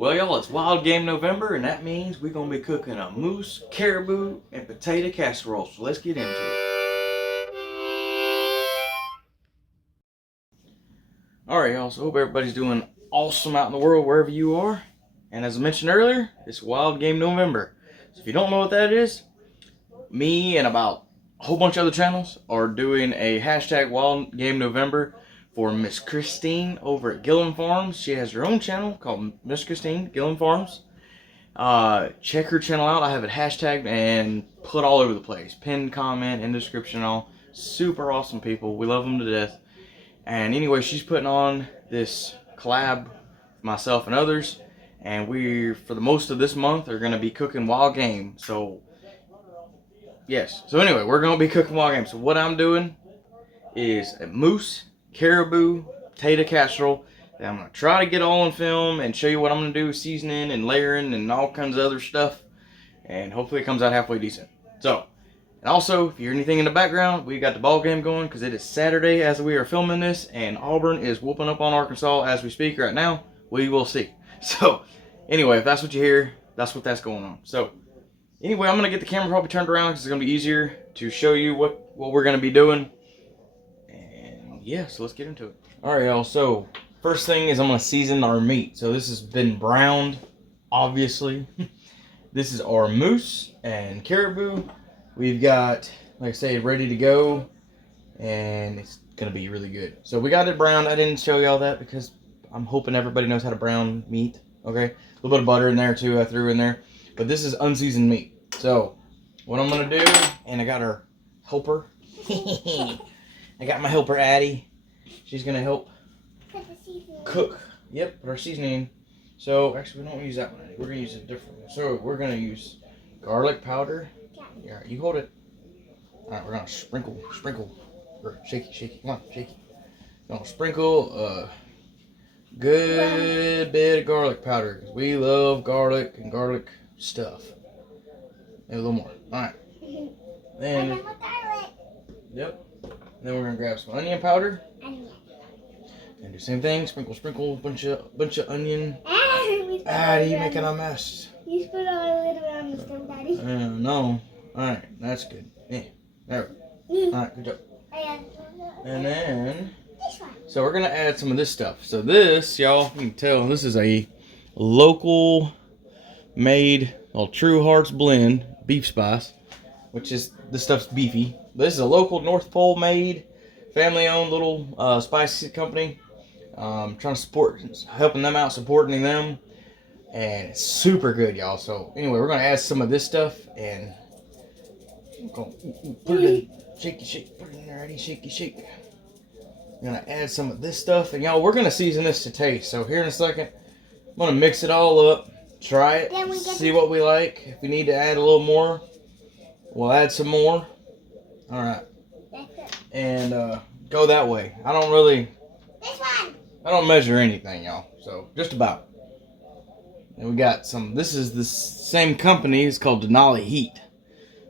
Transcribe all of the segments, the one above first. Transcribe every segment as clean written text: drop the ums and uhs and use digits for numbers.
Well, y'all, it's Wild Game November, and that means we're going to be cooking a moose, caribou, and potato casserole. So let's get into it. Alright, y'all, so hope everybody's doing awesome out in the world wherever you are. And as I mentioned earlier, it's Wild Game November. So if you don't know what that is, me and about a whole bunch of other channels are doing a hashtag Wild Game November for Miss Christine over at GilliamFarms. She has her own channel called Miss Christine GilliamFarms. Check her channel out. I have it hashtagged and put all over the place. Pinned comment in the description and all. Super awesome people. We love them to death. And anyway, she's putting on this collab with myself and others. And we, for the most of this month, are going to be cooking wild game. So, yes. So anyway, we're going to be cooking wild game. So what I'm doing is a moose, caribou, potato casserole that I'm going to try to get all on film and show you what I'm going to do, seasoning and layering and all kinds of other stuff. And hopefully it comes out halfway decent. So, and also, if you hear anything in the background, we got the ball game going because it is Saturday as we are filming this, and Auburn is whooping up on Arkansas as we speak right now. We will see. So, anyway, if that's what you hear, that's what going on. So, anyway, I'm going to get the camera probably turned around because it's going to be easier to show you what we're going to be doing. And yeah, so let's get into it. Alright, y'all, so first thing is I'm going to season our meat. So this has been browned, obviously. This is our moose and caribou. We've got, like I say, ready to go, and it's going to be really good. So we got it browned. I didn't show y'all that because I'm hoping everybody knows how to brown meat, okay? A little bit of butter in there, too, I threw in there. But this is unseasoned meat. So what I'm going to do, and I got our helper. I got my helper, Addie. She's going to help cook. Yep, put our seasoning. So, actually, we don't use that one, Addie. We're going to use a different one. So we're going to use garlic powder. Yeah, you hold it. Alright, we're gonna sprinkle. Shaky. Come on, shaky. Gonna sprinkle a good bit of garlic powder. We love garlic and garlic stuff. Maybe a little more. Alright. Then, yep. Then we're gonna grab some onion powder. And do the same thing. Sprinkle. Bunch of onion. Addie, making a mess. You spilled a little bit on the stove, Daddy. No. Alright, that's good. Yeah, there we go. Alright, good job. And then, so we're going to add some of this stuff. So this, y'all, you can tell, this is a local made, True Hearts blend beef spice, which is, this stuff's beefy. This is a local North Pole made, family owned little spice company. Trying to support, helping them out, supporting them. And it's super good, y'all. So anyway, we're going to add some of this stuff and put it in, shake, put it in there, Eddie, shake. We're going to add some of this stuff, and y'all, we're going to season this to taste. So here in a second, I'm going to mix it all up, try it, see what we like. If we need to add a little more, we'll add some more. All right. And go that way. I don't measure anything, y'all. So just about. And we got some, this is the same company, it's called Denali Heat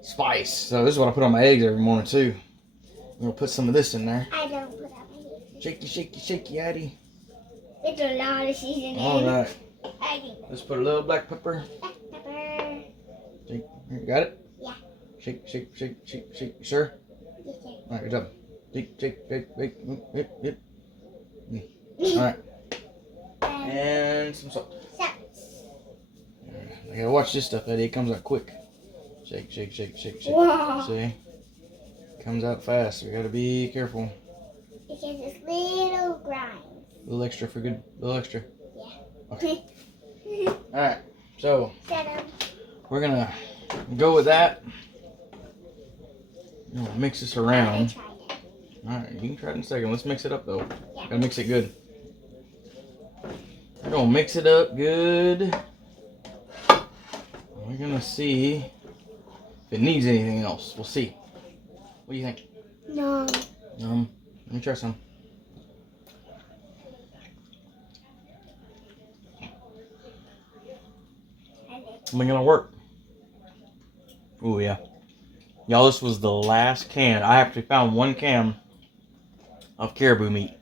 Spice. So this is what I put on my eggs every morning too. I'm going to put some of this in there. I don't put on my eggs. Shaky, Addie. It's a lot of seasoning. Alright. Let's put a little black pepper. Shake. Got it? Yeah. Shake. Sure? Yes, sir. Alright, good job. Shake. Yep. Alright. And some salt. I gotta watch this stuff, Eddie. It comes out quick. Shake. Wow. See? Comes out fast. We gotta be careful. Because it's little grinds. A little extra for good. A little extra. Yeah. Okay. Alright. So, we're gonna go with that. We'll mix this around. Alright, you can try it in a second. Let's mix it up though. Yeah. Gotta mix it good. We're gonna mix it up good. We're gonna see if it needs anything else. We'll see. What do you think? No. Let me try some. Am I gonna work? Oh yeah. Y'all, this was the last can. I actually found one can of caribou meat.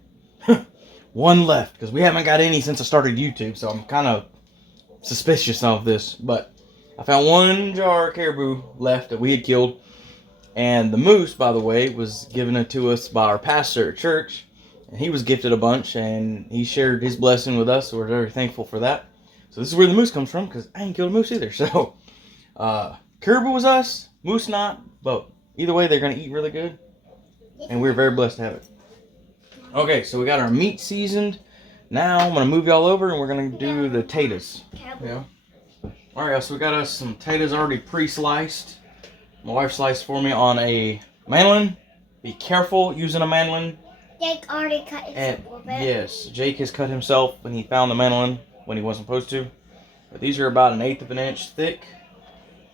One left, because we haven't got any since I started YouTube, so I'm kind of suspicious of this, but I found one jar of caribou left that we had killed. And the moose, by the way, was given it to us by our pastor at church. And he was gifted a bunch, and he shared his blessing with us, so we're very thankful for that. So this is where the moose comes from, because I ain't killed a moose either. So, caribou was us, moose not, but either way, they're going to eat really good. And we're very blessed to have it. Okay, so we got our meat seasoned. Now I'm going to move y'all over, and we're going to do the taters. Yeah. Alright, so we got us some taters already pre-sliced. My wife sliced for me on a mandolin. Be careful using a mandolin. Jake already cut himself a little bit. Yes, Jake has cut himself when he found the mandolin when he wasn't supposed to. But these are about 1/8 of an inch thick.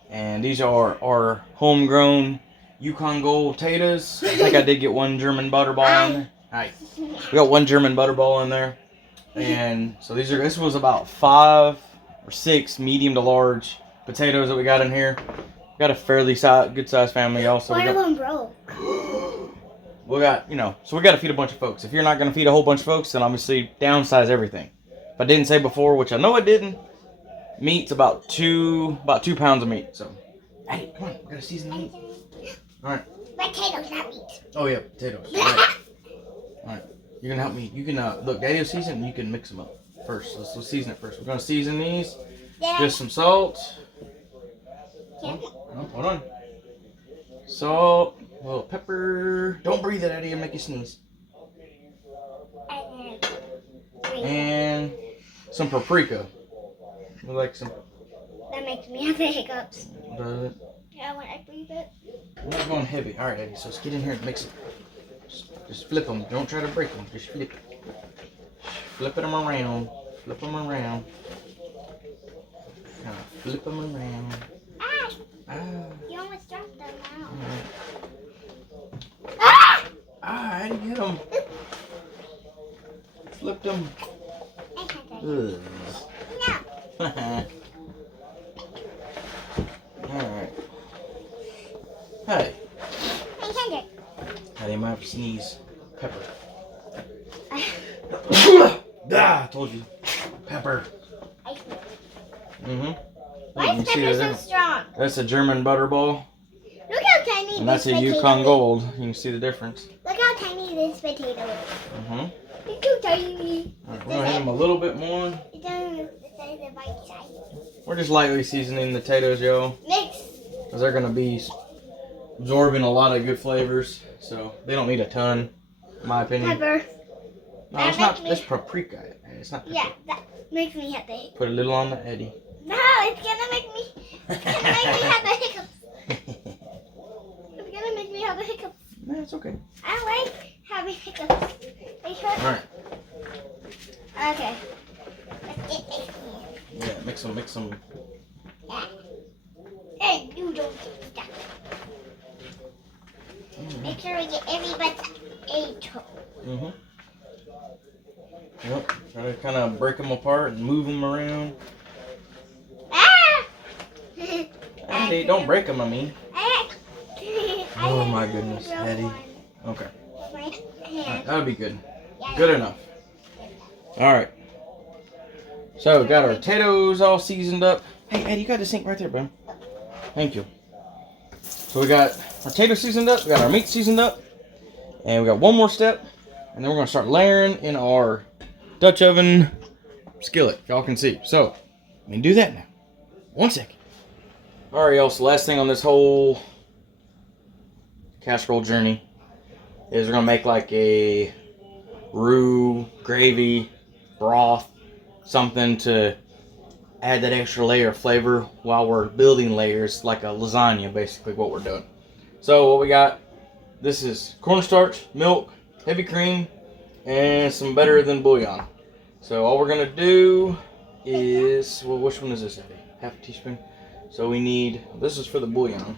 And these are our homegrown Yukon Gold taters. I think I did get one German butterball in there. Alright. We got one German butterball in there. And so this was about 5 or 6 medium to large potatoes that we got in here. We got a fairly good sized family also. One of them broke. We got, so we got to feed a bunch of folks. If you're not going to feed a whole bunch of folks, then obviously downsize everything. If I didn't say before, which I know I didn't, meat's about 2 pounds of meat. So, hey, come on, we got to season the meat. All right. Potatoes, not meat. Oh yeah, potatoes. All right. All right. You're gonna help me. You can look, Daddy will season, and you can mix them up first. Let's season it first. We're gonna season these. Just some salt. Hold on. Salt, a little pepper. Don't breathe it out of you, make you sneeze. And some paprika. We like some. That makes me have the hiccups. Does it? Yeah, when I breathe it. I'm not going heavy. All right, Eddie. So let's get in here and mix it. Just flip them. Don't try to break them. Just flip it. Flip them around. Flip them around. Flip them around. You almost dropped them out. I didn't get them. Flipped them. No. Alright. Hey. Hey, I might have to sneeze. Pepper. I told you. Pepper. Why is pepper so strong? That's a German butterball. Look how tiny And that's this a potato Yukon is. Gold. You can see the difference. Look how tiny this potato is. It's too tiny. Right, we're going to hit them a little bit more. It doesn't look the size of my size. We're just lightly seasoning the potatoes, yo. Mix. Because they're going to be absorbing a lot of good flavors. So they don't need a ton, in my opinion. Pepper. No, it's not. It's paprika. It's not pepper. Yeah, that makes me have the hiccups. Put a little on the Eddie. No, it's gonna make me have the hiccups. It's gonna make me have the hiccups. No, it's okay. I like having hiccups. Alright. Okay. Let's get this here. Yeah, mix them. Yeah. Hey, you don't do that. Make sure we get everybody a toe. Yep. Try to kind of break them apart and move them around. Ah! Eddie, don't break them, I mean. Oh my I goodness, Eddie. Okay. My Alright, hand. that'll be good. Good enough. Alright. So, we got our potatoes all seasoned up. Hey, Eddie, you got the sink right there, bro. Thank you. So, we got our potatoes seasoned up. We got our meat seasoned up. And we got one more step. And then we're going to start layering in our Dutch oven skillet, if y'all can see. So, let me do that now. 1 second. Alright, y'all. So, last thing on this whole casserole journey is we're going to make like a roux, gravy, broth, something to add that extra layer of flavor while we're building layers, like a lasagna, basically what we're doing. So what we got, this is cornstarch, milk, heavy cream, and some better than bouillon. So all we're going to do is, well, which one is this, Eddie? Half a teaspoon. So we need, this is for the bouillon.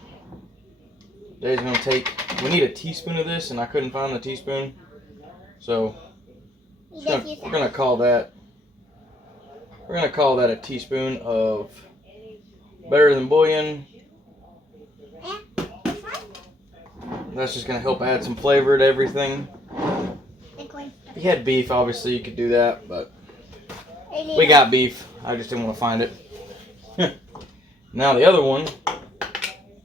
Daddy's going to take, we need a teaspoon of this, and I couldn't find the teaspoon. So we're going to call that, a teaspoon of better than bouillon. That's just going to help add some flavor to everything. If you had beef, obviously you could do that, but We got beef. I just didn't want to find it. Now the other one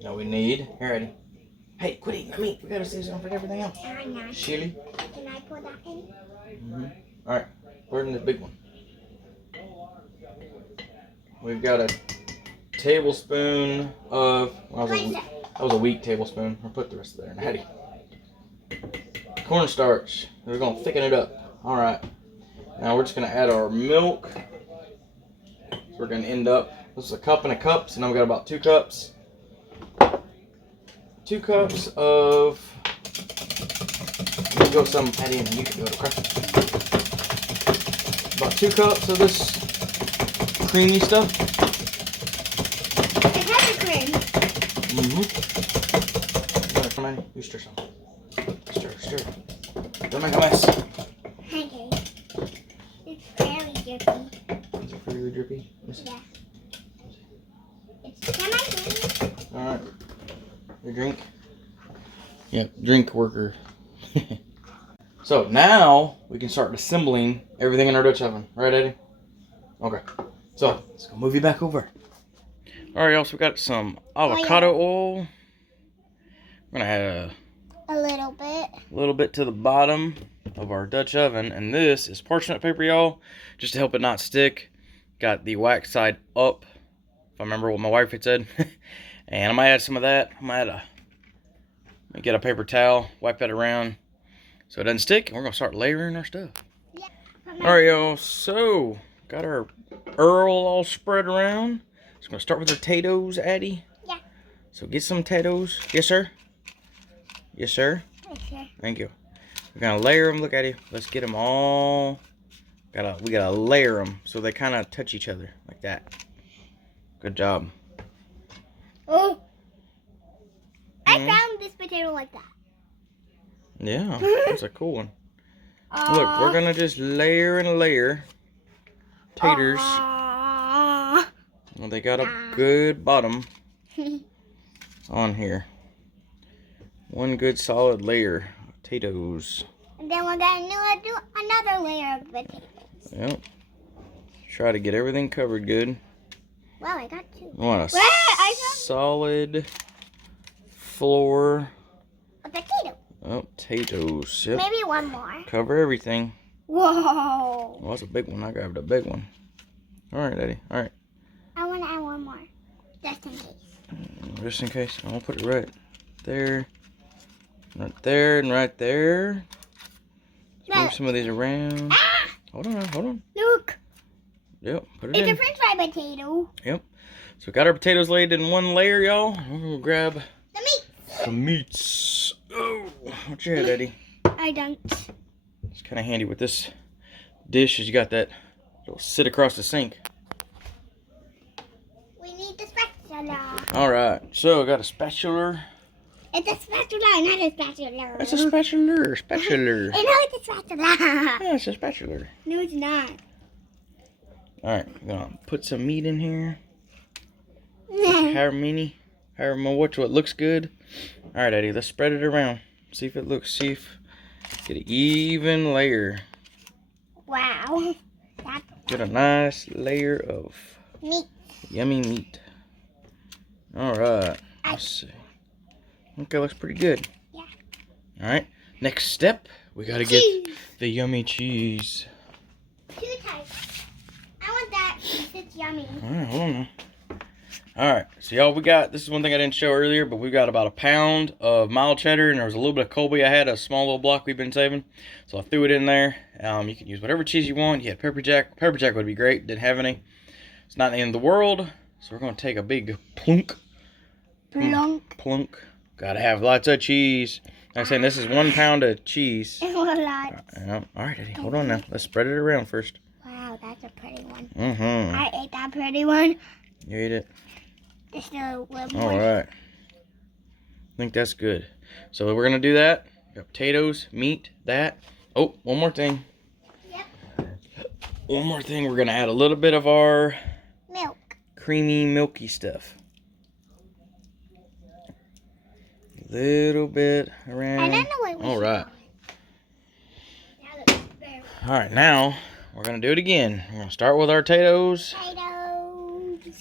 that we need. Here, Eddie. Hey, quit eating the meat. We gotta save something for everything else. Chili. Can I put that in? All right. Where's the big one? We've got a tablespoon of. Well, that was a weak tablespoon. I'll put the rest of there. Eddie. Cornstarch. We're gonna thicken it up. All right. Now we're just gonna add our milk. So we're gonna end up. This is a cup and a cup. So now we got about 2 cups. 2 cups of. You can go some Eddie and you can go to crush. About 2 cups of this creamy stuff. It has a cream. Come on, you stir some. Stir. Don't make a mess. Okay. It's very drippy. Is it really drippy? Yeah. Can I drink? Alright. Your drink? Yep, drink worker. So now we can start assembling everything in our Dutch oven. Right, Eddie? Okay. So let's go move you back over. Alright, y'all, so we got some avocado oil. We're gonna add a little bit to the bottom of our Dutch oven, and this is parchment paper, y'all, just to help it not stick. Got the wax side up, if I remember what my wife had said. And I'm gonna add some of that. I'm gonna get a paper towel, wipe that around so it doesn't stick, and we're gonna start layering our stuff. Yeah. Alright, y'all, so got our Earl all spread around. So we're gonna start with the potatoes, Addie. Yeah. So get some potatoes. Yes, sir. Yes, sir. Okay. Thank you. We're gonna layer them. Look at you. Let's get them all. We gotta layer them so they kind of touch each other like that. Good job. Oh. I found this potato like that. Yeah, that's a cool one. Look, we're gonna just layer and layer taters. Well, they got a good bottom on here. One good solid layer of potatoes. And then we're gonna do another layer of potatoes. Yep. Try to get everything covered good. Wow, I got 2. We want a solid floor A potato. of potatoes. Yep. Maybe one more. Cover everything. Whoa. Well, that's a big one. I grabbed a big one. All right, Eddie. All right. I want to add one more, just in case. Just in case. I'm going to put it right there. Right there and right there. Let's move some of these around. Ah! Hold on. Look. Yep, put it in. It's a french fry potato. Yep. So we got our potatoes laid in one layer, y'all. We're going to grab The meat. some meats. Oh, what's your head, Eddie? I don't. It's kind of handy with this dish is you got that. It'll sit across the sink. We need the spatula. All right. So I got a spatula. It's a spatula, not a spatula. That's a spatula. Spatula. I know it's a spatula. Yeah, it's a spatula. No, it's not. All right, I'm gonna put some meat in here. Yeah. However much what looks good. All right, Eddie, let's spread it around. See if it looks. Get an even layer. Wow. Get a nice layer of Meat. yummy meat. All right. Let's see. Okay, looks pretty good. Yeah. All right. Next step, we gotta get the yummy cheese. 2 types. I want that. It's yummy. All right, hold on now. All right, so y'all, this is one thing I didn't show earlier, but we got about 1 pound of mild cheddar, and there was a little bit of Colby I had, a small little block we've been saving. So I threw it in there. You can use whatever cheese you want. You had pepper jack. Pepper jack would be great. Didn't have any. It's not the end of the world. So we're going to take a big plunk. Plunk. Gotta have lots of cheese. Like I'm saying, this is 1 pound of cheese. It's a lot. All right, Eddie, hold on now. Let's spread it around first. Wow, that's a pretty one. Mm-hmm. I ate that pretty one. You ate it? There's still a little more. All right. I think that's good. So we're going to do that. Got potatoes, meat, that. Oh, one more thing. Yep. One more thing. We're going to add a little bit of our Milk. creamy, milky stuff. A little bit around. I don't know what we All right. should call it. All right, now we're gonna do it again. We're gonna start with our potatoes. Potatoes.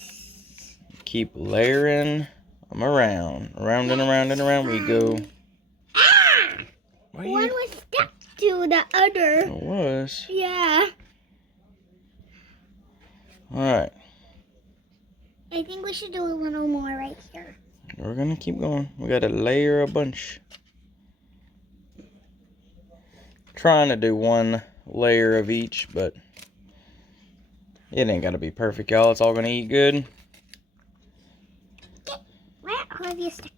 Keep layering them around. Around and around and around we go. Ah! One was stuck to the other. It was. Yeah. Alright. I think we should do a little more right here. We're gonna keep going. We gotta layer a bunch. Trying to do one layer of each, but it ain't gotta be perfect, y'all. It's all gonna eat good. Where are you stuck?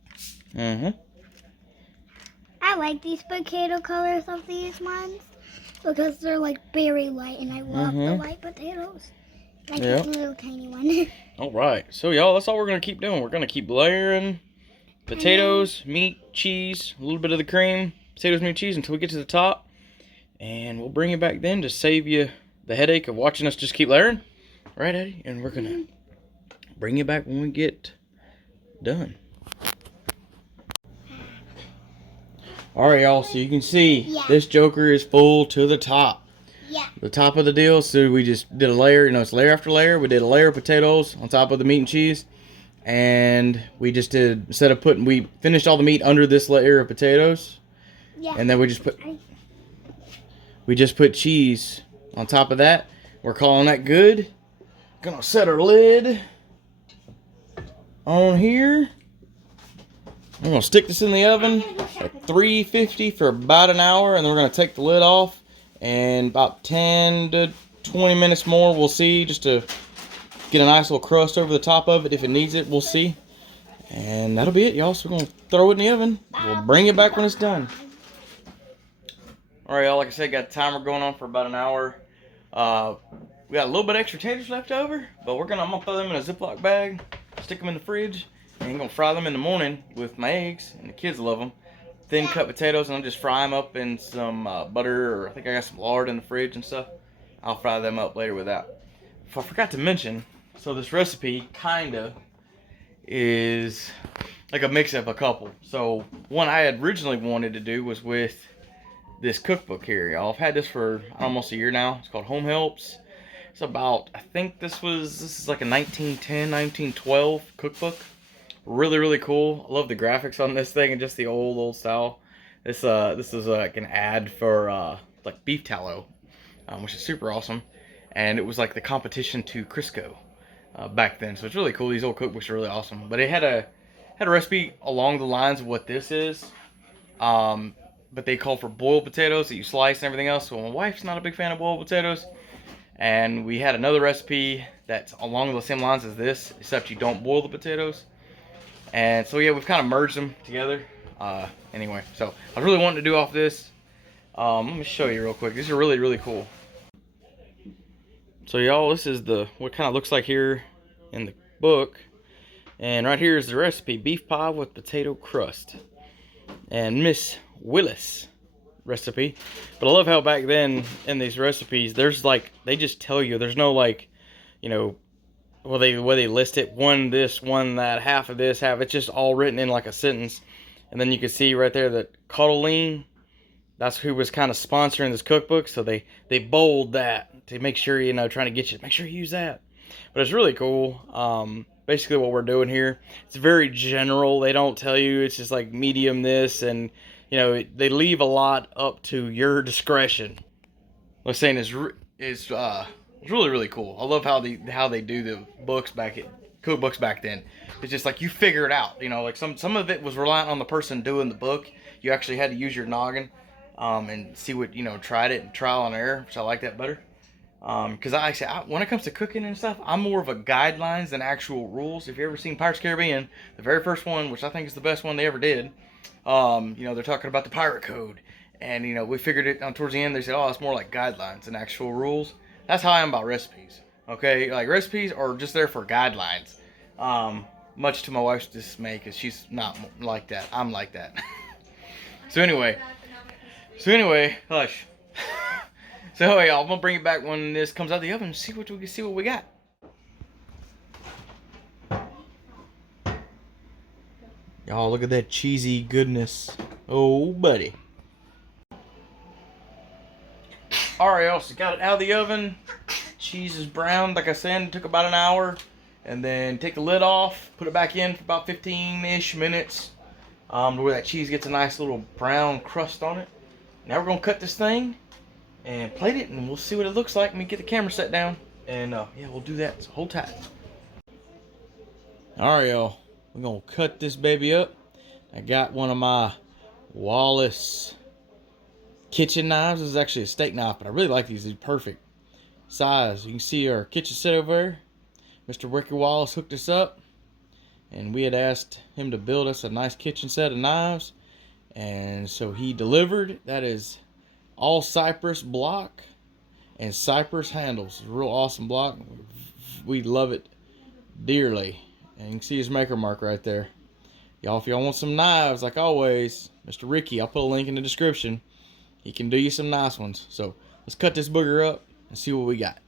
Mm-hmm. I like these potato colors of these ones because they're like very light, and I love the light potatoes. Like this little tiny one. Alright, so y'all, that's all we're gonna keep doing. We're gonna keep layering potatoes, meat, cheese, a little bit of the cream, potatoes, meat, cheese until we get to the top. And we'll bring you back then to save you the headache of watching us just keep layering. Right, Eddie? And we're gonna bring you back when we get done. Alright, y'all, so you can see this joker is full to the top. Yeah. The top of the deal, so we just did a layer, it's layer after layer. We did a layer of potatoes on top of the meat and cheese. And we just did, we finished all the meat under this layer of potatoes. Yeah. And then we just put cheese on top of that. We're calling that good. Gonna set our lid on here. I'm gonna stick this in the oven at 350 for about an hour, and then we're gonna take the lid off. And about 10 to 20 minutes more, we'll see, just to get a nice little crust over the top of it. If it needs it, we'll see. And that'll be it, y'all. So we're gonna throw it in the oven. We'll bring it back when it's done. Alright, y'all, like I said, got a timer going on for about an hour. We got a little bit extra taters left over, but I'm gonna throw them in a Ziploc bag, stick them in the fridge, and I'm gonna fry them in the morning with my eggs, and the kids love them. Thin cut potatoes, and I'll just fry them up in some butter, or I think I got some lard in the fridge and stuff. I'll fry them up later with that. I forgot to mention, so this recipe kinda is like a mix of a couple. So one I had originally wanted to do was with this cookbook here, y'all. I've had this for almost a year now. It's called Home Helps. It's about, I think this is like a 1910, 1912 cookbook. Really, really cool. I love the graphics on this thing and just the old style. This is like an ad for like beef tallow, which is super awesome. And it was like the competition to Crisco back then. So it's really cool. These old cookbooks are really awesome. But it had a recipe along the lines of what this is. But they call for boiled potatoes that you slice and everything else. So my wife's not a big fan of boiled potatoes. And we had another recipe that's along the same lines as this, except you don't boil the potatoes. And so yeah, we've kind of merged them together. Anyway, so I was really wanting to do off this. Let me show you real quick. These are really, really cool. So y'all, this is what kind of looks like here in the book. And right here is the recipe: beef pie with potato crust. And Miss Willis recipe. But I love how back then in these recipes, there's like, they just tell you, there's no like, well, they list it, one this, one that, half of this, half, it's just all written in like a sentence. And then you can see right there that Caudaline, that's who was kind of sponsoring this cookbook, so they bold that to make sure, trying to get you, make sure you use that. But it's really cool. Basically what we're doing here, it's very general. They don't tell you, it's just like medium this, and they leave a lot up to your discretion. What I'm saying is it's really, really cool. I love how they do the cookbooks back then. It's just like you figure it out. Like some of it was reliant on the person doing the book. You actually had to use your noggin and see what, tried it and trial and error, which I like that better. Because when it comes to cooking and stuff, I'm more of a guidelines than actual rules. If you ever seen Pirates of the Caribbean, the very first one, which I think is the best one they ever did, they're talking about the pirate code. And, we figured it out towards the end. They said, oh, it's more like guidelines than actual rules. That's how I am about recipes. Okay? Like, recipes are just there for guidelines. Much to my wife's dismay, because she's not like that. I'm like that. So anyway, hush. So anyway, I'm gonna bring it back when this comes out of the oven and see what we got. Y'all, look at that cheesy goodness. Oh, buddy. Alright, y'all, so got it out of the oven. Cheese is browned, like I said, it took about an hour. And then take the lid off, put it back in for about 15-ish minutes. Where that cheese gets a nice little brown crust on it. Now we're gonna cut this thing and plate it, and we'll see what it looks like when we get the camera set down. And yeah, we'll do that. So hold tight. Alright, y'all, we're gonna cut this baby up. I got one of my Wallace kitchen knives. This is actually a steak knife, but I really like these. These are perfect size. You can see our kitchen set over there. Mr. Ricky Wallace hooked us up, and we had asked him to build us a nice kitchen set of knives, and so he delivered. That is all cypress block and cypress handles. It's a real awesome block. We love it dearly, and you can see his maker mark right there. Y'all, if y'all want some knives, like always, Mr. Ricky, I'll put a link in the description. He can do you some nice ones. So let's cut this booger up and see what we got.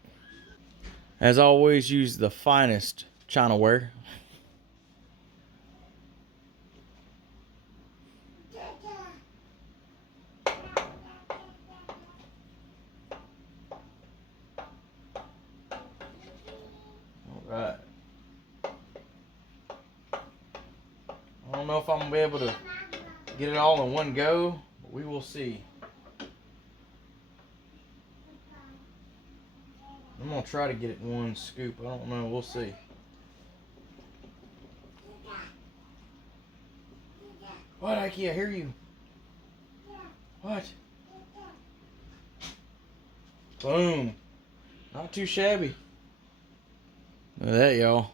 As always, use the finest Chinaware. Alright. I don't know if I'm going to be able to get it all in one go, but we will see. I'm going to try to get it in one scoop. I don't know. We'll see. What, Ike? I hear you. What? Boom. Not too shabby. Look at that, y'all.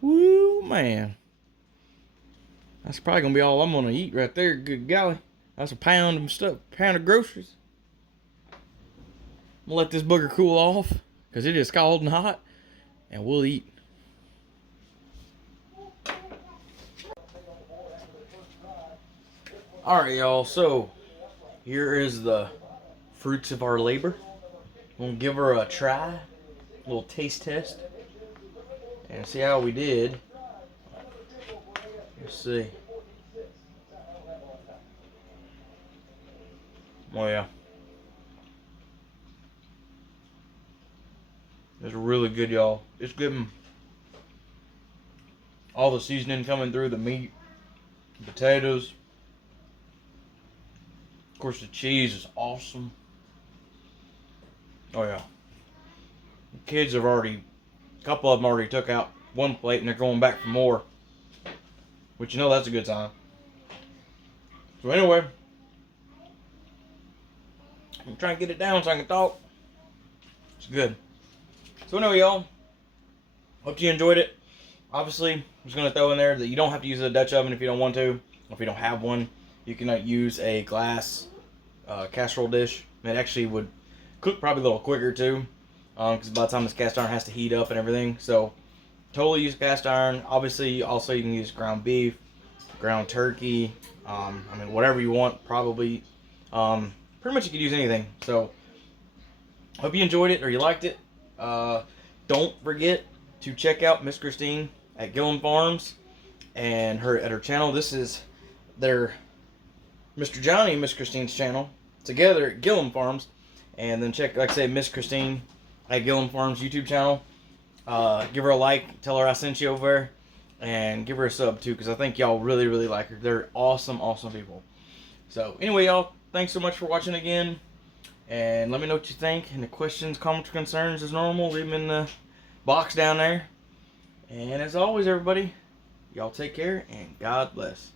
Woo, man. That's probably going to be all I'm going to eat right there. Good golly. That's a pound of stuff. Pound of groceries. I'm going to let this booger cool off because it is cold and hot, and we'll eat. Alright, y'all, so here is the fruits of our labor. We'll give her a try, a little taste test, and see how we did. Let's see. Oh yeah. It's really good, y'all. It's getting all the seasoning coming through the meat, potatoes. Of course, the cheese is awesome. Oh yeah. The kids have already, a couple of them already took out one plate and they're going back for more. Which, you know, that's a good sign. So anyway, I'm trying to get it down so I can talk. It's good. So anyway, y'all, hope you enjoyed it. Obviously, I'm just going to throw in there that you don't have to use a Dutch oven if you don't want to. If you don't have one, you can use a glass casserole dish. It actually would cook probably a little quicker too, because by the time this cast iron has to heat up and everything. So totally use cast iron. Obviously, also you can use ground beef, ground turkey. I mean, whatever you want, probably. Pretty much you could use anything. So hope you enjoyed it or you liked it. Don't forget to check out Miss Christine at GilliamFarms and her channel. This is their Mr. Johnny and Miss Christine's channel together at GilliamFarms. And then check, like I say, Miss Christine at GilliamFarms YouTube channel. Give her a like, tell her I sent you over there, and give her a sub too, because I think y'all really, really like her. They're awesome, awesome people. So anyway, y'all, thanks so much for watching again. And let me know what you think. Any questions, comments, concerns, as normal, leave them in the box down there. And as always, everybody, y'all take care and God bless.